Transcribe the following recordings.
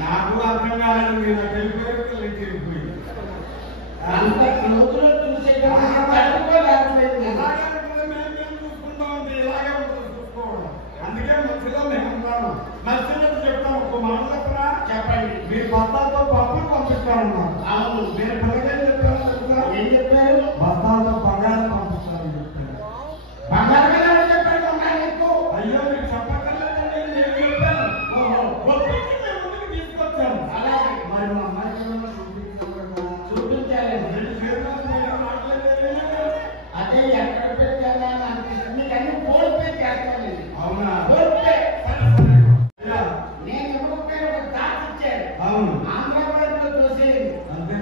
నాకు అర్థం కాదు మీరు తెలిపోయి అంత రోజులు చూసే అందుకే మధ్యలో మేము ఉంటాము. మధ్యలో చెప్తాం ఒక మాట చెప్పండి. మీరు బస్తాలతో పప్పులు పంపిస్తారన్నారు. అవును. మీరు పిల్లగా చెప్పారు. ఏం చెప్పారు? బస్తాలతో బంగారం పంపిస్తారని చెప్పారు. బంగారం మీద చెప్పారు. నీకు అయ్యో మీకు చెప్పక్కర్లేదండి, నేను చెప్పాను. ముందుకు తీసుకొచ్చాను. అలాగే మరి మా అమ్మాయికి చూపించాలి. అదే ఎక్కడ పెట్టాలా అని అనిపిస్తుంది. మీకు అన్ని ఫోన్ పే చేస్తాను. అవునా? Phone pay. అయ్యా, నేను ఇవ్వకపోయిన ఒక దాచి ఇచ్చాను. అవును. ఆంధ్రప్రదేశ్ లో చూసేయండి. అంటే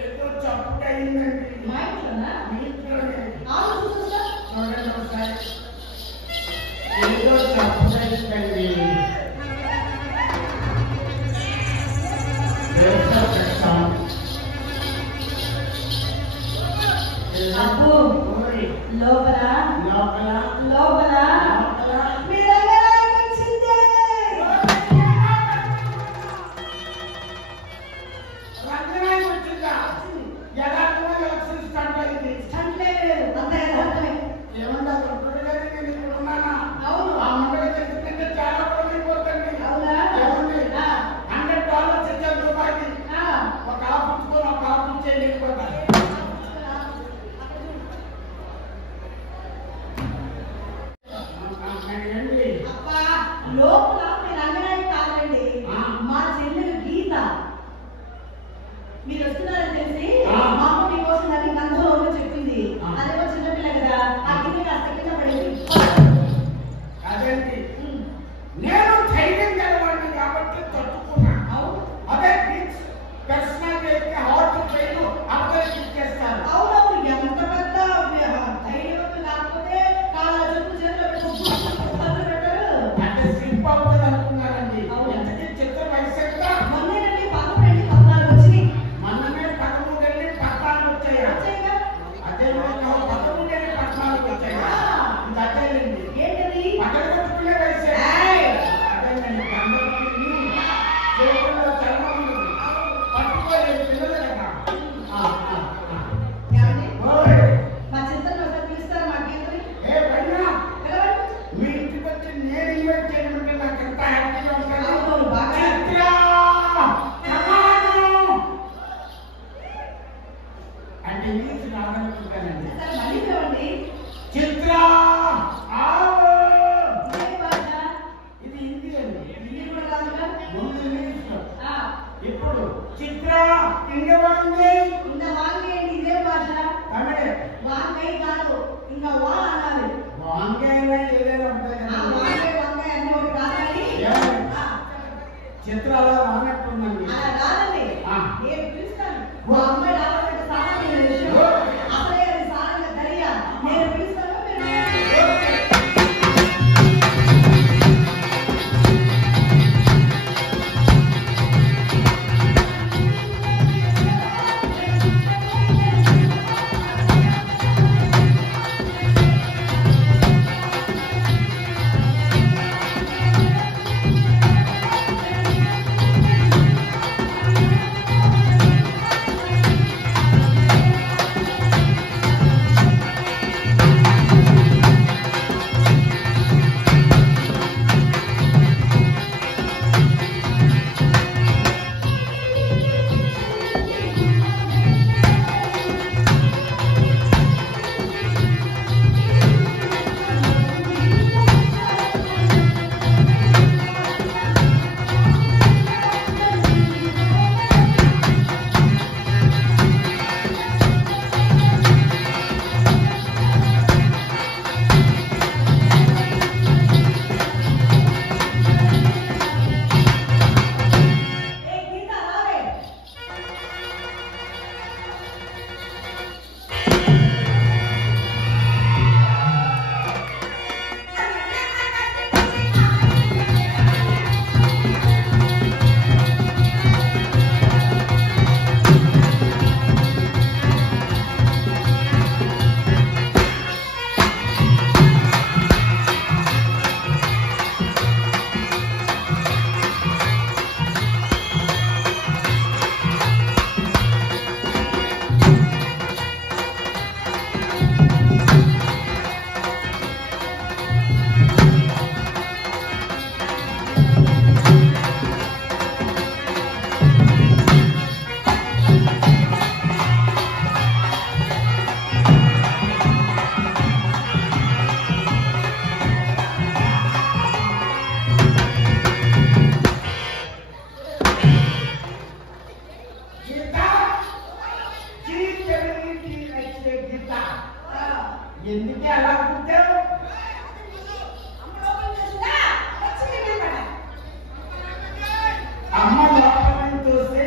ఏదో చప్పుడైందండి. మా ఇంట్లోనా? మీ ఇంట్లోనే. ఆవు చూస్తా. చూడండి ఒకసారి. ఏదో చప్పుడైందండి. అబ్బో ఓయ్. లోపల లోపల లోపల లోపల మీ రంగనాయకి వచ్చిందే. రంగనాయకు వచ్చిందా? యథార్థంగా ఎలక్షన్ స్టార్ట్ అయింది. అంటే అంత యథార్థమే. ఏమన్నా దొరకలేదు, నేను ఇక్కడ ఉన్నానా? అవును. ఆ మండలి చెప్తుంటే చాలా పడిపోతుంది. అవునా? ఏమండి? ఆ. $100 ఇచ్చారు రూపాయకి. ఆ. ఒక ఆఫ్ ఇచ్చుకొని ఒక ఆఫ్ ఇచ్చే వెళ్ళిపోతారు. ఏంటి? అబ్బా, లోపల మీ రంగనాయకి కాదండి. ఆ. మా చెల్లెలు గీత. మీరు వస్తున్నారని తెలిసి ఆ. మా అమ్మ మీకోసం అది గంధంలో చెప్పింది. ఆ. అదేమో చిన్నపిల్ల కదా, ఆ గిన్నె కాస్త కింద పడేది. అదేంటి? ఉమ్. నేను ధైర్యం గలవాడిని కాబట్టి తట్టుకున్నా. అవును. అదే కిడ్స్ పర్సనల్ అయితే హార్ట్ ట్రైన్ అందరికి ఇచ్చేస్తారు. అవునవును, ఎంత పెద్ద ధైర్యం కాకపోతే కాళ్ళ చుట్టూ చేతిలో పెట్టుకుంటారు పెట్టారు. అంటే స్లిప్ అవుతుంది అనుకున్నారండి. అవును. ఎంతకీ చిత్ర వయసు ఎంత? మొన్నేనండి 13 14 వచ్చినాయి. మనమే 13 వెళ్ళి 14 వచ్చాయా? వచ్చాయిగా? అదే 13 వెళ్ళి 14 వచ్చాయా? ఆ. ఇది అదేనండి. ఏంటది? పక్కన కొట్టుకునే వయసే. ఏయ్! అదేనండి. అందరికీ చేతుల్లో చర్మం ఉంది. పట్టుకోలేదు పిల్లలు కదా. ఏమండి? ఓయ్. మా చిత్తని ఒకసారి పిలుస్తారా మా గీతని? ఏ పైన పిలవండి. మీ ఇంటికి వచ్చి నేను ఇన్వైట్ చేయమంటే నాకు ఎంత హ్యాపీగా ఉంటుంది. అవునవును, బాగా. చిత్ర సమానం అంటే ఇంగ్లీష్ రాదనుకుంటానండి. సరే, మళ్ళీ పిలవండి. చిత్ర ఆవు. ఏ భాష? ఇది హిందీ అండి. హిందీ కూడా రాదుగా? ముందు ఇంగ్లీష్ లో. ఆ. ఇప్పుడు చిత్ర ఇంగే ఉంది. ఇంకా వాంగేయండి, ఇదే భాష. తమిళ వాంగై కాదు, ఇంకా వా అనాలి. వాంగైనా ఏదైనా ఉంటాయి ఆ కదా. వాంగై అన్ని ఒకటి కాదు కానీ. ఏమండి? ఆ, చిత్రాలు రానట్టుందండి. అలా కాదండి. ఆ. నేను పిలుస్తాను. మా అమ్మాయి రావాలంటే సామాన్య విషయం. అసలే అది సారంగా తెలియ. నేను పిలుస్తాను, మీరు ఎందుకే అలా కూర్చావు? అమ్మ లోపల నుంచి చూస్తే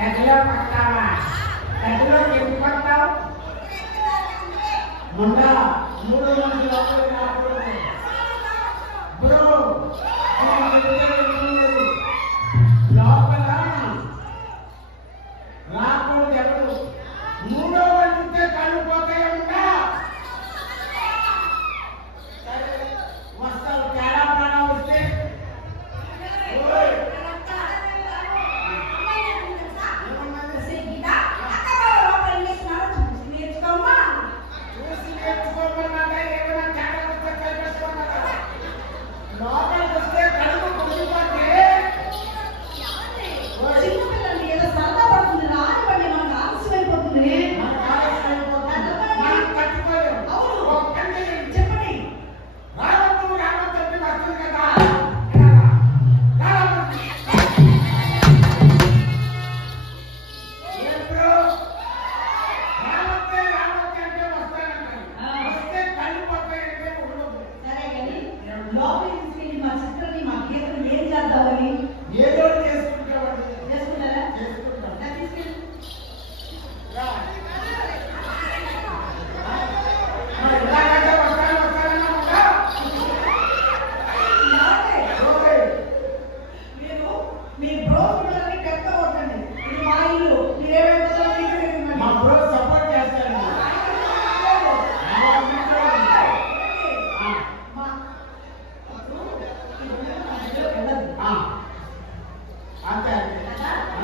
గదిలో పడతావా? గదిలో ఎందుకు పడతావు? ముందా 3 మంది లోపలికి రాకూడదు. బ్రో లోపల రాకూడదు ఎవరు. 3వ వాడితే కళ్ళు పోతాయి ఉంటా. సరే వస్తావు. తేడా పాడా వస్తే లోపలికి వస్తే కడుపు పొంగిపోతే చిన్నపిల్లలు ఏదో సరదా పడుతుంది, రానివ్వండి, మనకు ఆలస్యం అయిపోతుంది. మనం కట్టుకోలేము. అవును. ఒక్కటి చెప్పండి. రావద్దు రావద్దు చెప్పి వస్తుంది కదా. ఎప్పుడు రావద్దే రావద్దు అంటే వస్తానంటారు. వస్తే కళ్ళు పోతాయంటే ఉండదు. సరే కానీ లోపలికి తీసుకెళ్ళి మా చిత్రాన్ని మా గీతను ఏం చేద్దామని ఏదో చేసుకుంటామండి. చేసుకున్నారా? చేసుకుంటాం. నా తీసుకెళ్ళి రా. మరి ఇలాగంటే వస్తానన్నా మీరు మీ బ్రోకర్లని కట్టవద్దండి. ఇది మా ఇల్లు, మీరేమైపోతారో మీకు తెలియదు. మా బ్రో సపోర్ట్ చేస్తారండి. అంతే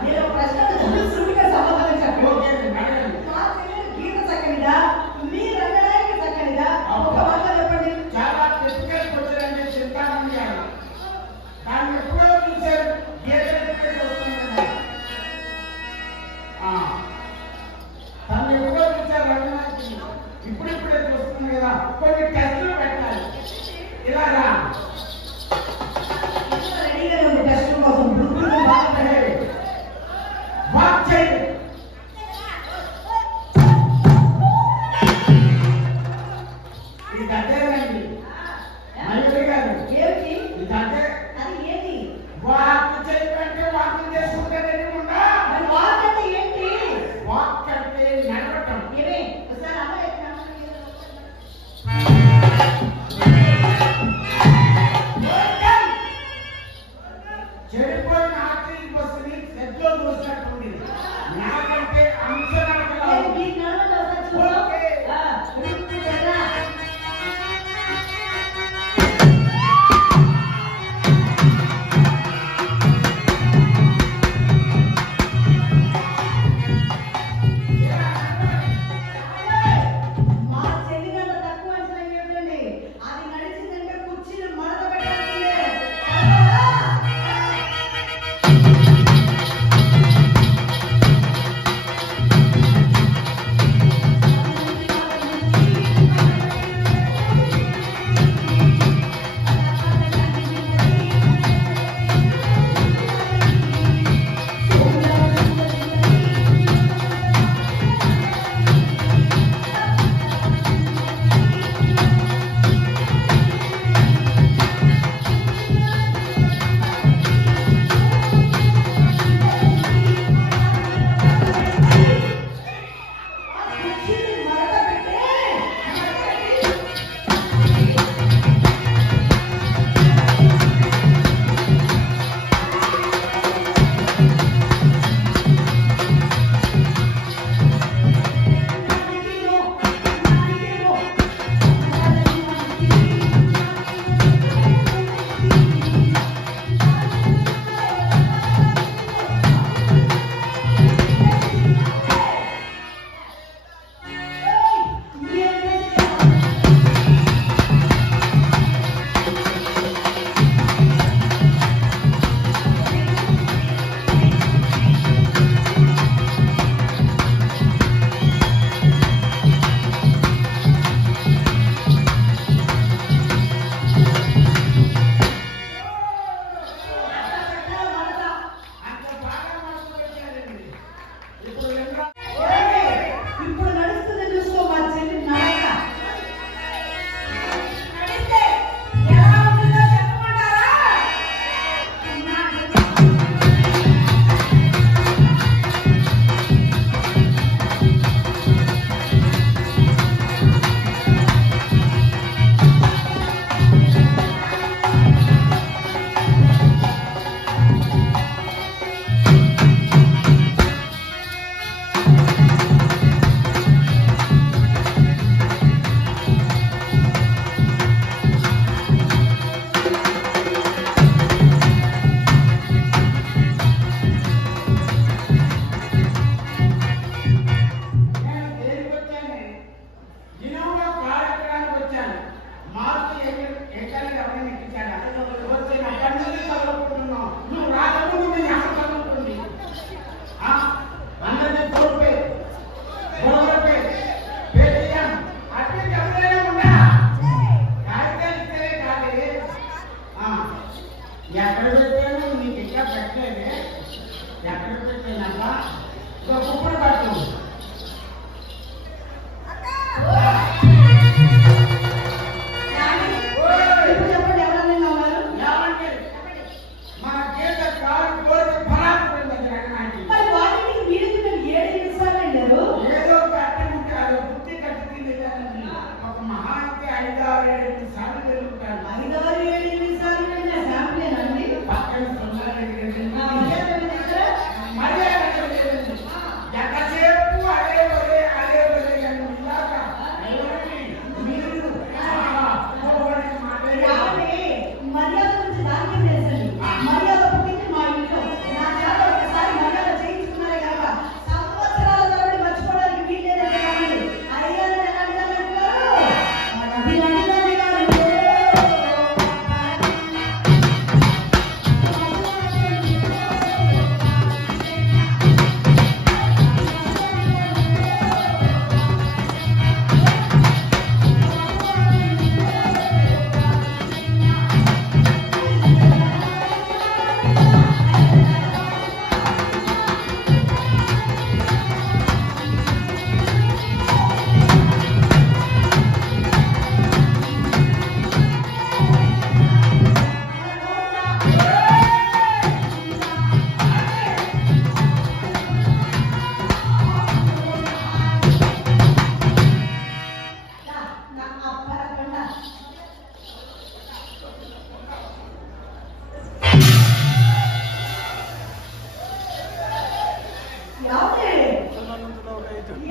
నేను ప్రశ్నకు సుడిగా సమాధానం చెప్పండి. ఓకే అడగండి. మా చెల్లెలు గీత చక్కనిదా, మీ రంగనాయక చక్కనిదా? ఒక మాట చెప్పండి. చాలా టెక్నికల్ క్వశ్చన్ అంటే చింతామణి గారు దాన్ని ఎప్పుడో చూశారు. తను ఎప్పుడో చూశారు రంగనాథ్. ఇప్పుడిప్పుడే చూస్తుంది కదా. కొన్ని టెస్టులు పెట్టాలి. ఇలా రా. ఇంట్లో రెడీగానే ఉంది టెస్టుల కోసం. బుద్ధులు బాగా పెట్టండి. వాక్ చేయండి. ఇది అదేనండి మయూరి గారు. ఏమిటి? ఇది అదే. అది ఏంటి? వాక్ చేయమంటే వాకింగ్ చేసుకుంటారండి. ముందా మరి వాకంటే ఏంటి? వాక్ అంటే నడవటం. ఏమే ఒకసారి అమ్మ ఎక్కడ చెడిపోయిన ఆర్టీసీ బస్సుని సెట్లో చూసినట్టుంది.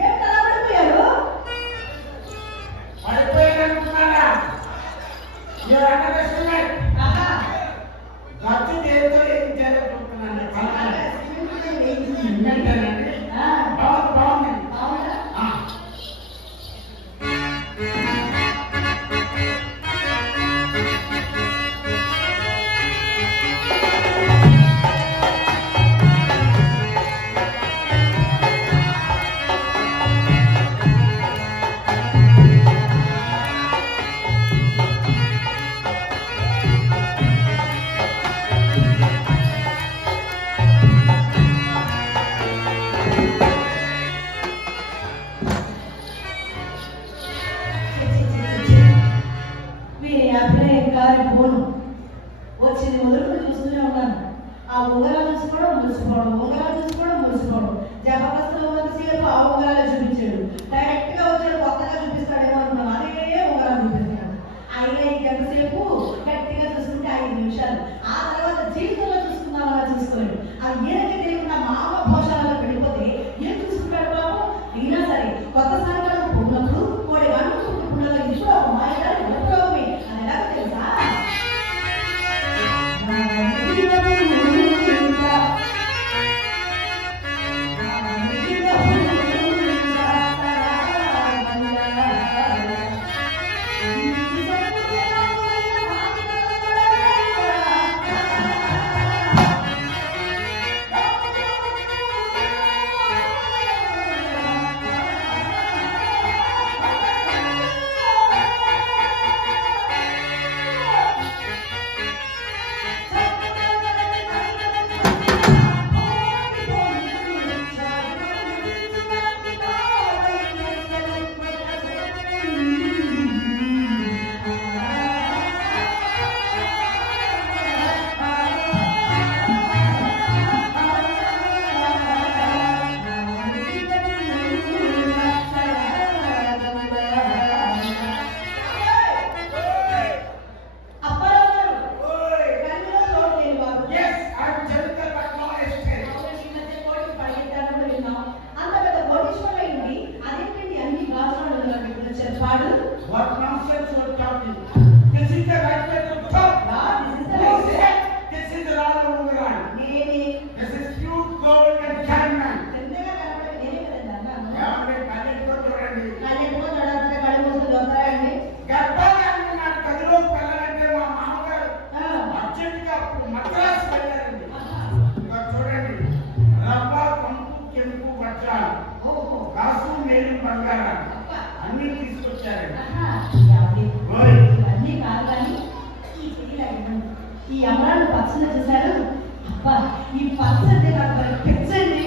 ఏం కలబడిపోయారు? పడిపోయారనుకున్నారా? ఆహా. గట్టి దేంతో ఏం చేయాలనుకుంటున్నాను ఏంటంటే ఆ, బాగుంది అవునా? వీరి అభినయం గారి బోను వచ్చింది మొదలు చూస్తూనే ఉన్నాను. ఆ ఉంగరాలు చూసుకోవడం మురిసిపోవడం, ఉంగరాలు చూసుకోవడం మురిసిపోవడం. జబర్దస్త్లో ఉన్నంతసేపు ఆ ఉంగరాలే చూపించాడు. డైరెక్ట్ గా వచ్చాడు కొత్తగా చూపిస్తాడేమో అనుకున్నాను. అదే ఉంగరాలు చూపిస్తాడు. అయినా ఇంకెంతసేపు గట్టిగా చూసుకుంటే 5 నిమిషాలు. ఆ తర్వాత జీవితంలో చూసుకుందామని చూసుకోలేడు. అది ఏదైతే తెలియకుండా మామ భోషాలలో వెళ్ళిపోతే ఏం చూసుకుంటాడు బాబు? అయినా సరే కొత్త సాయంకాలం పుట్టినప్పుడు కోడి గంటలు పుట్టినప్పుడు ఇంట్లో ఒక మాయగారి ఉపయోగమే. అది ఎలా తెలుసా? What nonsense you are talking? This is the right way to talk. This is the wrong Ungaran. This is pure gold and diamond. ఏమంటే కళ్ళెట్టుకో చూడండి. గర్భాన్ని నాకు గదిలో వెళ్ళాలంటే మా మామగారు అర్జెంటుగా మద్రాసు వెళ్ళారండి. ఇంకా చూడండి, రవ్వ, కంపు, కెంపు, వజ్రాలు, కాసు, మేలు, బంగారం అన్ని తీసుకొచ్చారండి. ఇవన్నీ కాదు కానీ ఈ అమరాలు పచ్చని చూశారు. అబ్బా, ఈ పచ్చడి నాకు పెంచండి.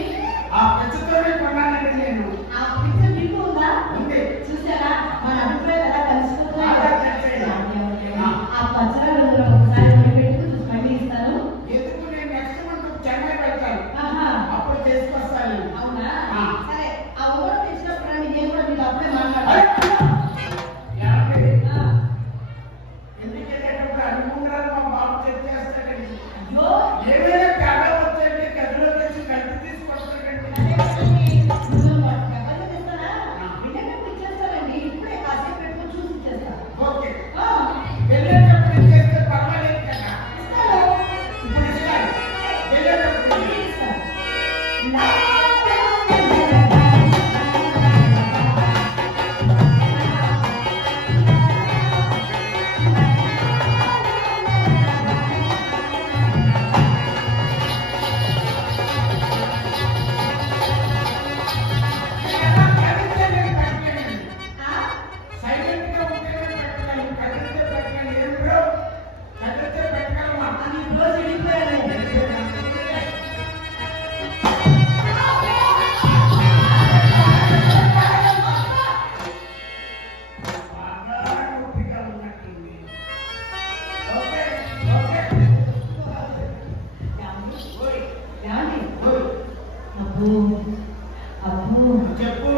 ఆ పెంచుతోనే కొన్నానండి నేను. ఆ పిచ్చ మీకు ఉందా? ఉంది. చూసారా మన అభిప్రాయం ఎలా కలిసిపోతున్నాయి? బాగా కలిసాయి. ఆ పచ్చడి ఒకసారి పెట్టుకుని మళ్ళీ ఇస్తాను. ఎందుకు నేను నెక్స్ట్ మంత్ చెన్నై వెళ్తాను. ఆహా, అప్పుడు చేసుకొస్తాను. అవునా? ఆ. సరే, ఆ ఊరు తెచ్చినప్పుడు రండి, నేను కూడా మీతో అప్పుడే మాట్లాడాలి. ఎందుకు వెళ్ళేటప్పుడు అనుకుంటారు మా బాబు చెక్ చేస్తాడండి. అయ్యో, ఏమైనా తేడా వచ్చేయండి, గదిలో తెచ్చి గడ్డి తీసుకొస్తాడండి. అదే కదండి. నువ్వు ఎవరిని తెస్తానా? వినేటప్పుడు ఇచ్చేస్తానండి. ఇప్పుడే కాసేపు పెట్టుకుని చూసి ఇచ్చేస్తాను. ఓకే, ఆ, వెళ్ళేటప్పుడు చేస్తే పర్వాలేదు కదా. ఇస్తాను. ఇప్పుడు ఇస్తాను. వెళ్ళేటప్పుడు ఇస్తాను. సైలెంట్ గా ఉంటేనే పెట్టగలను. కదిలితే పెట్టగలను. ఏం బ్రో, కదిలితే పెట్టగలమా? అది రోజు వెళ్ళిపోయాను. బాగా ఓపిక ఉన్నట్టుంది. Okay, okay. ఓయ్, ఏమండి? ఓయ్, అబ్బో, అబ్బో, చెప్పు.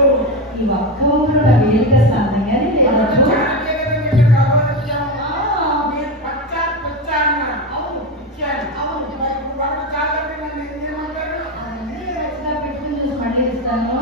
ఈ ఒక్క ఊరు నాకు ఏం చేస్తా అందంగానే లేదు. అబ్బో. చాలానే కదా మీకు కావాలొచ్చాము. ఆ, మీరు పచ్చా పచ్చా అన్నారు. అవును, ఇచ్చాను. అవును. ఇప్పుడు వాళ్ళు చాలా నన్ను ఏం చేయమంటారు? అన్నీ ఎక్స్ట్రా పెట్టుకుని చూసి మళ్ళీ ఇస్తాను.